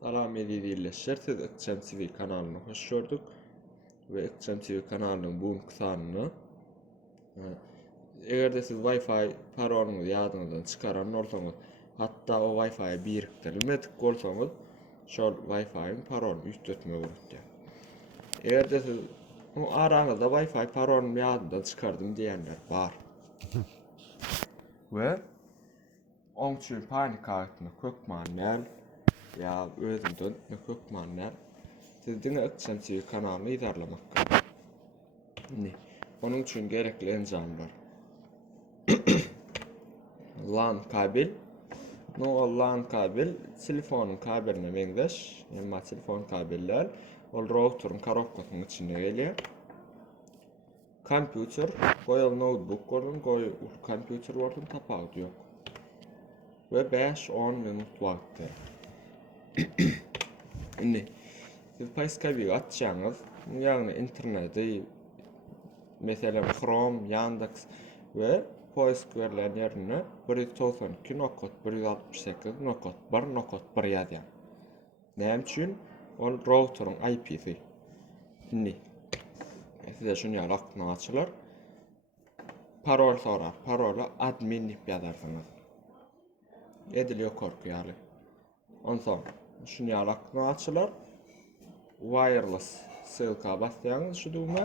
Salam edildiler. Siz Ikçam TV kanalına hoş gördük. Ve Ikçam TV kanalının bugünkü sanını eğer de siz Wi-Fi paronunuzu yadınızdan çıkaran olsanız, hatta o Wi-Fi'ye biriktirilmedik olsanız, şol Wi-Fi'nin parolunu üstütme vururdu. Eğer de siz o aranızda Wi-Fi paronumu yadınızdan çıkardım diyenler var. Ve onun için panik altına kökmanlar ya özünden kökmanlar sizin Ikçam TV kanalını izarlamakka. Onun için gerekli enzamlar. LAN kabel. No LAN kabel telefonun kabeline benzeş. Ama telefon kabeller ol router'ın karokkasının içinde geliyor. Computer, koyal notebook olun, koy computer olun tapağı yok. Ve 5-10 minut vakti. Şimdi siz payska bir atacağınız, yani internette mesela Chrome, Yandex ve poiskörlerin yerine 192 nokot 168 nokot 1 nokot 1 yazyan. Näme üçin? Ol router'ın IP'si. Şimdi size şunu aklına açılır. Parol sorar. Parola admin dip yazarsınız. Ediliyor korkuyalı. Ondan sonra şunu aklına açılır. Wireless sılka basyanız şu düğme.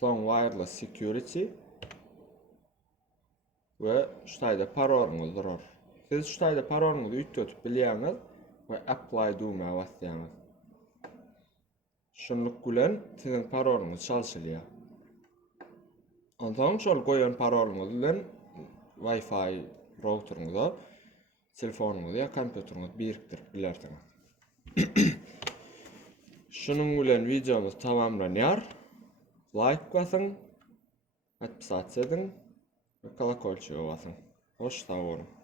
Son wireless security ve şutayda parolunuz durur. Siz şutayda parolunuzu ütötüp bilýäňiz ve apply düğmeye basýaňyz. Şunluk bilen sizin parolunuz çalşylýar. Ondan şol goýan parolunuz bilen Wi-Fi routeruňyza telefonuňyzy ýa kompýuteruňyzy birikdirip bilersiňiz. Şunun bilen videomuz tamamlanýar. Like basyň, podpisasiýa ediň ve kolakolçyga basyň. Hoş sag bolun.